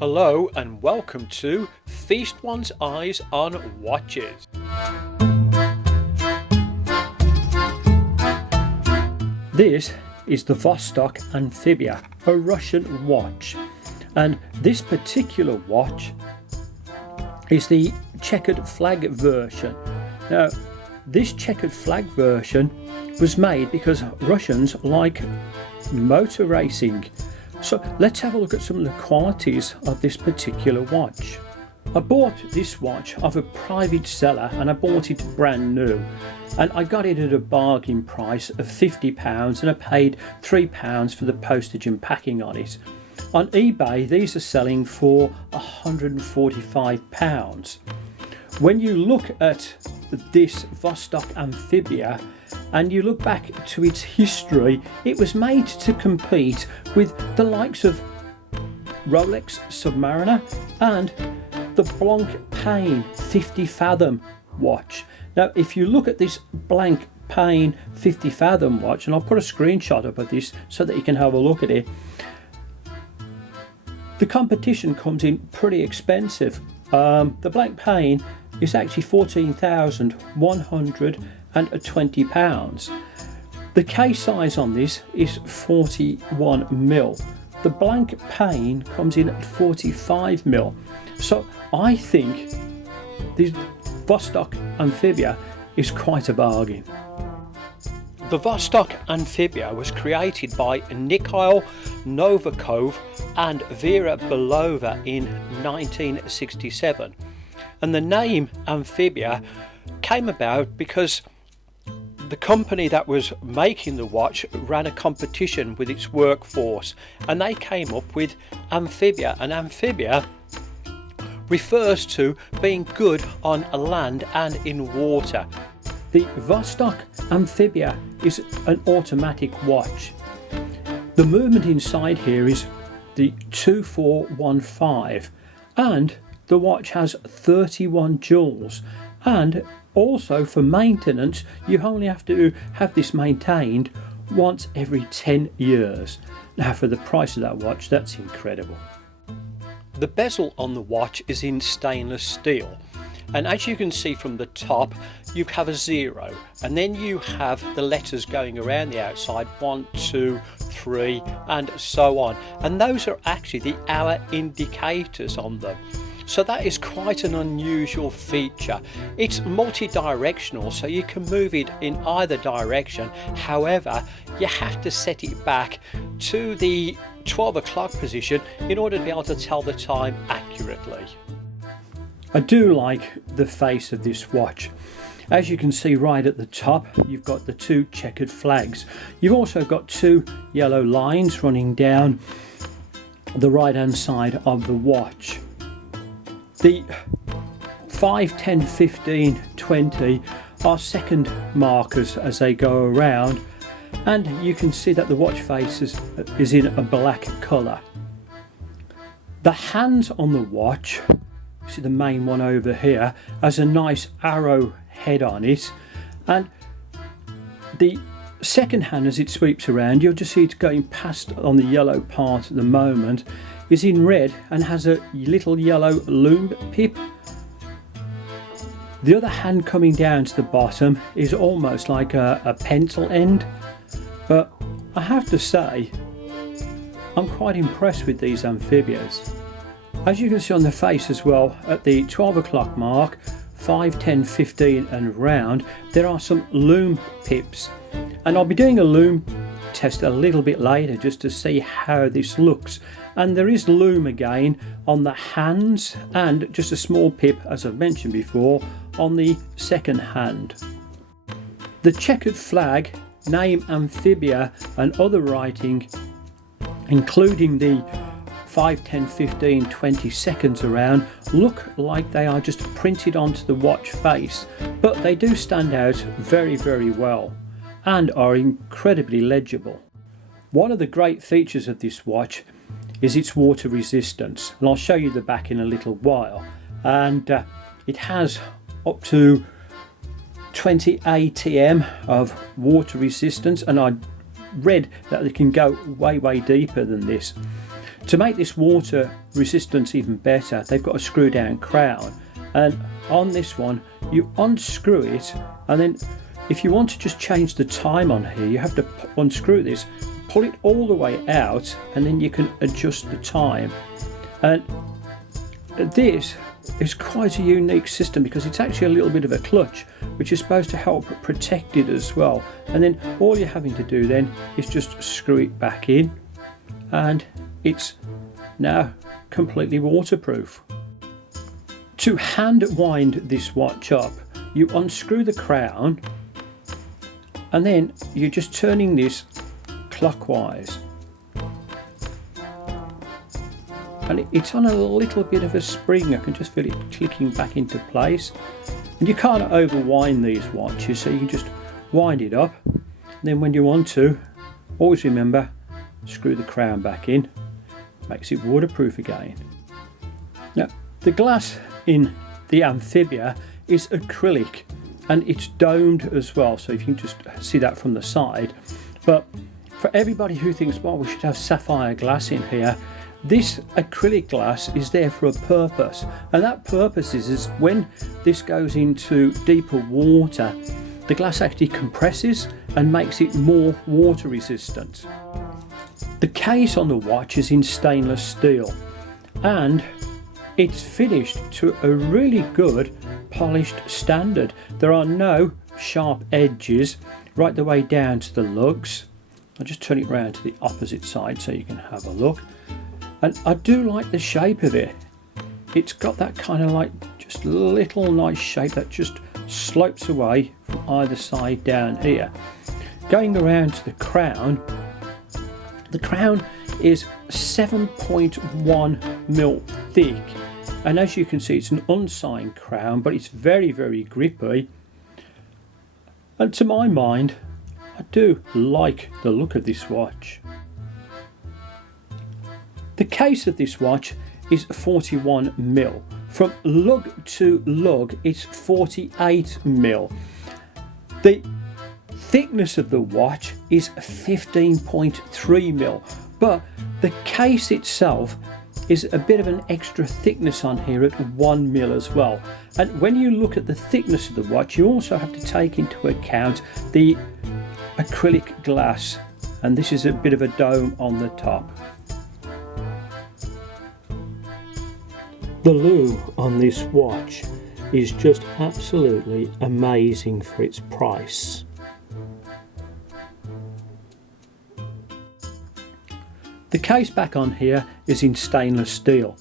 Hello and welcome to Feast One's Eyes on Watches. This is the Vostok Amphibia, a Russian watch, and this particular watch is the Chequered Flag version. Now, this Chequered Flag version was made because Russians like motor racing. So let's have a look at some of the qualities of this particular watch. I bought this watch of a private seller and I bought it brand new, and I got it at a bargain price of £50 and I paid £3 for the postage and packing on it. On eBay these are selling for £145. When you look at this Vostok Amphibia and you look back to its history, it was made to compete with the likes of Rolex Submariner and the Blanc Pain 50 Fathom watch. Now if you look at this Blanc Pain 50 Fathom watch, and I'll put a screenshot up of this so that you can have a look at it, the competition comes in pretty expensive. The Blanc Pain is actually £14,120. The case size on this is 41mm. The Blanc Pain comes in at 45mm. So I think this Vostok Amphibia is quite a bargain. The Vostok Amphibia was created by Mikhail Novikov and Vera Belova in 1967. And the name Amphibia came about because the company that was making the watch ran a competition with its workforce, and they came up with Amphibia. And Amphibia refers to being good on land and in water. The Vostok Amphibia is an automatic watch. The movement inside here is the 2415, and the watch has 31 joules, and also for maintenance you only have to have this maintained once every 10 years. Now for the price of that watch, that's incredible. The bezel on the watch is in stainless steel, and as you can see from the top you have a 0, and then you have the letters going around the outside, 1, 2, 3 and so on, and those are actually the hour indicators on them. So that is quite an unusual feature. It's multi-directional, so you can move it in either direction. However, you have to set it back to the 12 o'clock position in order to be able to tell the time accurately. I do like the face of this watch. As you can see right at the top, you've got the 2 checkered flags. You've also got 2 yellow lines running down the right hand side of the watch. The 5, 10, 15, 20 are second markers as they go around, and you can see that the watch face is in a black colour. The hands on the watch, you see the main one over here, has a nice arrow head on it, and the second hand as it sweeps around, you'll just see it going past on the yellow part at the moment, is in red and has a little yellow loom pip. The other hand coming down to the bottom is almost like a pencil end, but I have to say I'm quite impressed with these amphibias. As you can see on the face as well, at the 12 o'clock mark, 5, 10, 15 and round, there are some loom pips, and I'll be doing a loom test a little bit later just to see how this looks. And there is loom again on the hands, and just a small pip, as I've mentioned before, on the second hand. The checkered flag, name Amphibia and other writing, including the 5, 10, 15, 20 seconds around, look like they are just printed onto the watch face, but they do stand out very, very well and are incredibly legible. One of the great features of this watch is its water resistance, and I'll show you the back in a little while, and it has up to 20 ATM of water resistance, and I read that it can go way deeper than this. To make this water resistance even better, they've got a screw down crown, and on this one you unscrew it, and then if you want to just change the time on here, you have to unscrew this, pull it all the way out, and then you can adjust the time. And this is quite a unique system because it's actually a little bit of a clutch, which is supposed to help protect it as well. And then all you're having to do then is just screw it back in, and it's now completely waterproof. To hand wind this watch up, you unscrew the crown, and then you're just turning this clockwise, and it's on a little bit of a spring. I can just feel it clicking back into place, and you can't overwind these watches, so you can just wind it up, and then when you want to, always remember, screw the crown back in. Makes it waterproof again. Now, the glass in the Amphibia is acrylic, and it's domed as well, so if you can just see that from the side. But for everybody who thinks, well, we should have sapphire glass in here, this acrylic glass is there for a purpose, and that purpose is when this goes into deeper water, the glass actually compresses and makes it more water resistant. The case on the watch is in stainless steel, and it's finished to a really good polished standard. There are no sharp edges right the way down to the lugs. I'll just turn it round to the opposite side so you can have a look. And I do like the shape of it. It's got that kind of like just little nice shape that just slopes away from either side down here. Going around to the crown is 7.1 mil thick, and as you can see, it's an unsigned crown, but it's very, very grippy, and to my mind, I do like the look of this watch. The case of this watch is 41 mil. From lug to lug, it's 48 mil. The thickness of the watch is 15.3 mil, but the case itself is a bit of an extra thickness on here at 1 mil as well. And when you look at the thickness of the watch, you also have to take into account the acrylic glass, and this is a bit of a dome on the top. The lume on this watch is just absolutely amazing for its price. The case back on here is in stainless steel,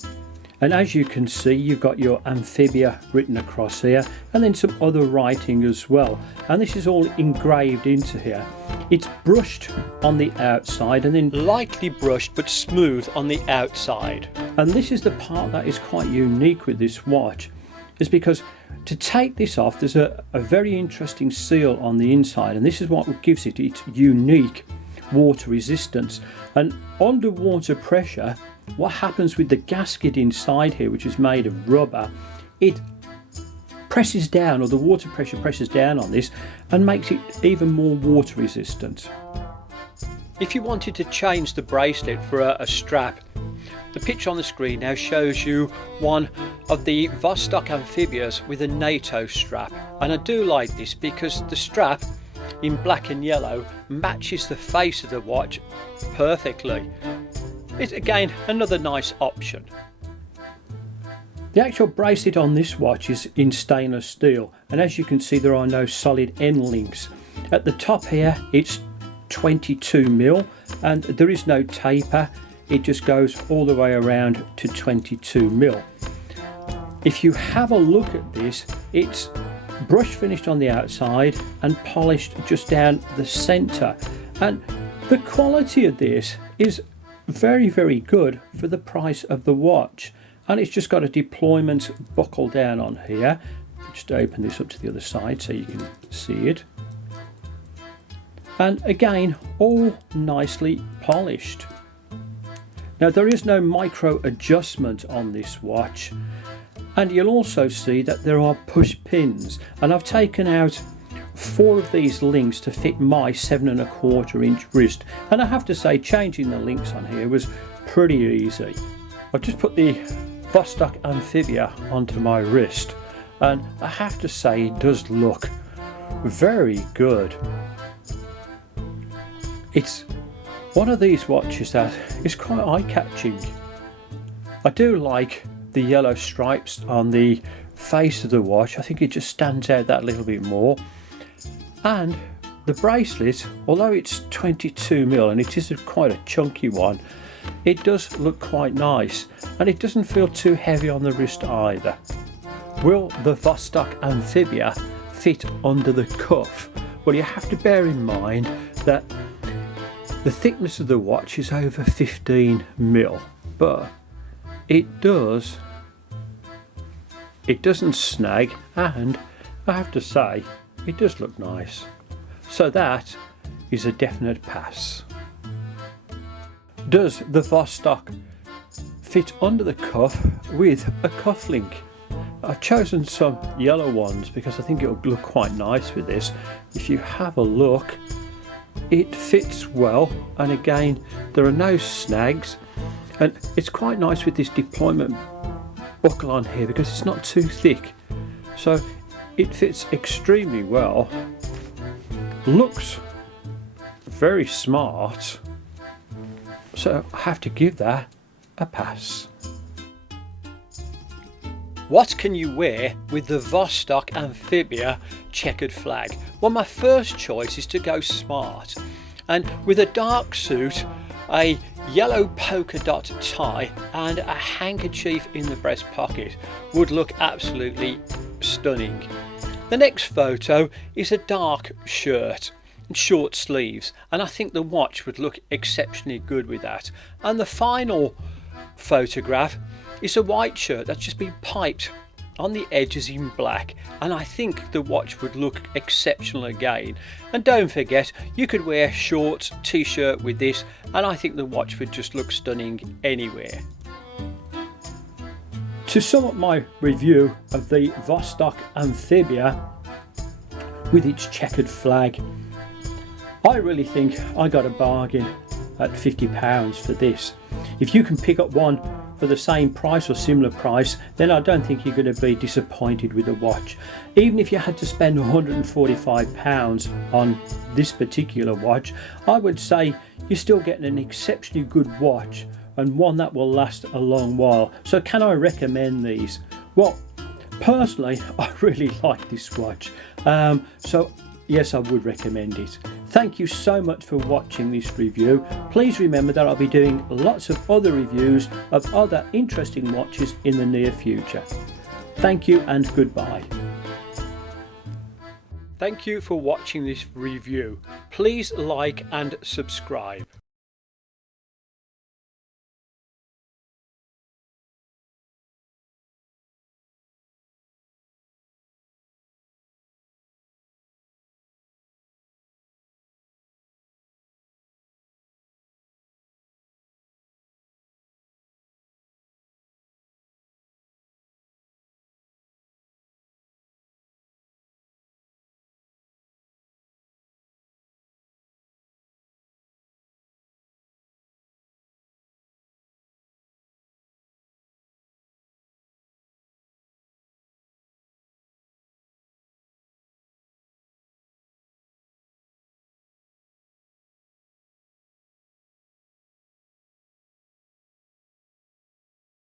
and as you can see, you've got your Amphibia written across here, and then some other writing as well, and this is all engraved into here. It's brushed on the outside and then lightly brushed but smooth on the outside. And this is the part that is quite unique with this watch, is because to take this off, there's a very interesting seal on the inside, and this is what gives it its unique water resistance. And underwater pressure, what happens with the gasket inside here, which is made of rubber, it presses down, or the water pressure presses down on this and makes it even more water resistant. If you wanted to change the bracelet for a strap, the picture on the screen now shows you one of the Vostok Amphibias with a NATO strap, and I do like this because the strap in black and yellow matches the face of the watch perfectly. It's again another nice option. The actual bracelet on this watch is in stainless steel, and as you can see, there are no solid end links. At the top here it's 22 mil, and there is no taper. It just goes all the way around to 22 mil. If you have a look at this, it's brush finished on the outside and polished just down the center, and the quality of this is very, very good for the price of the watch. And it's just got a deployment buckle down on here. Just open this up to the other side so you can see it, and again all nicely polished. Now there is no micro adjustment on this watch, and you'll also see that there are push pins, and I've taken out 4 of these links to fit my 7¼ inch wrist, and I have to say changing the links on here was pretty easy. I just put the Vostok Amphibia onto my wrist, and I have to say it does look very good. It's one of these watches that is quite eye-catching. I do like the yellow stripes on the face of the watch. I think it just stands out that little bit more. And the bracelet, although it's 22mm and it is quite a chunky one, it does look quite nice, and it doesn't feel too heavy on the wrist either. Will the Vostok Amphibia fit under the cuff? Well, you have to bear in mind that the thickness of the watch is over 15mm, but it doesn't snag, and I have to say it does look nice. So that is a definite pass. Does the Vostok fit under the cuff with a cufflink? I've chosen some yellow ones because I think it'll look quite nice with this. If you have a look, it fits well, and again there are no snags, and it's quite nice with this deployment buckle on here because it's not too thick, so it fits extremely well. Looks very smart, so I have to give that a pass. What can you wear with the Vostok Amphibia Chequered Flag? Well, my first choice is to go smart, and with a dark suit, a yellow polka dot tie and a handkerchief in the breast pocket would look absolutely stunning. The next photo is a dark shirt and short sleeves, and I think the watch would look exceptionally good with that. And the final photograph is a white shirt that's just been piped on the edges in black, and I think the watch would look exceptional again. And don't forget, you could wear shorts, t-shirt with this, and I think the watch would just look stunning anywhere. To sum up my review of the Vostok Amphibia with its checkered flag, I really think I got a bargain at £50 for this. If you can pick up one for the same price or similar price, then I don't think you're going to be disappointed with the watch. Even if you had to spend £145 on this particular watch, I would say you're still getting an exceptionally good watch, and one that will last a long while. So can I recommend these? Well, personally, I really like this watch, so yes, I would recommend it. Thank you so much for watching this review. Please remember that I'll be doing lots of other reviews of other interesting watches in the near future. Thank you and goodbye. Thank you for watching this review. Please like and subscribe.